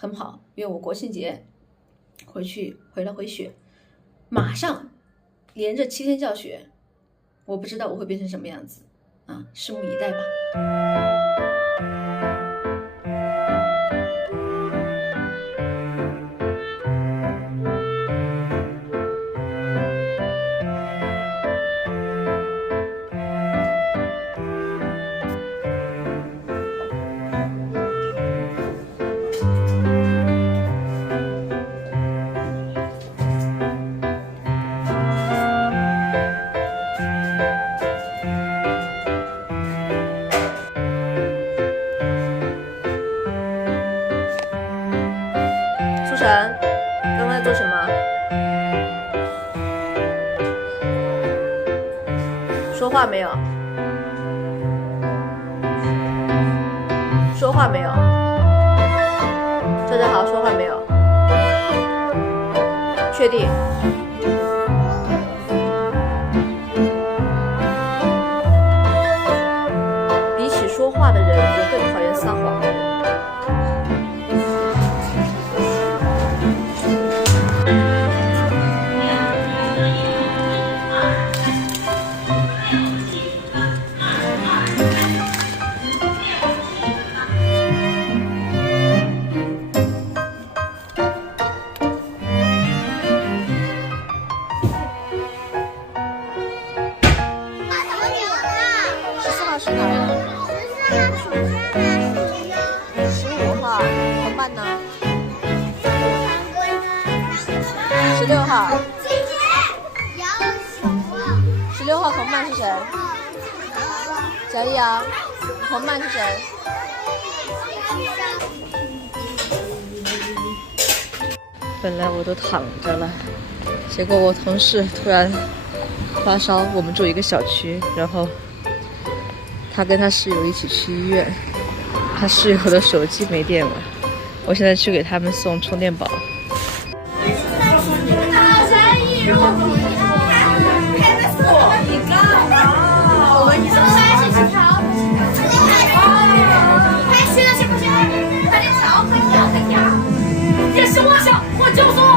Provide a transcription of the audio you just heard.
很好，因为我国庆节回了回雪，马上连着7天教学，我不知道我会变成什么样子啊，拭目以待吧。书晨，刚刚在做什么？说话没有？说话没有？大家好，说话没有？确定？比起说话的人，我更讨厌撒谎的人。是哪呀？15号，同伴呢？16号。16号同伴是谁？小易啊，同伴是谁？本来我都躺着了，结果我同事突然发烧，我们住一个小区，然后他跟他室友一起去医院，他室友的手机没电了，我现在去给他们送充电宝。也是我想，我就说。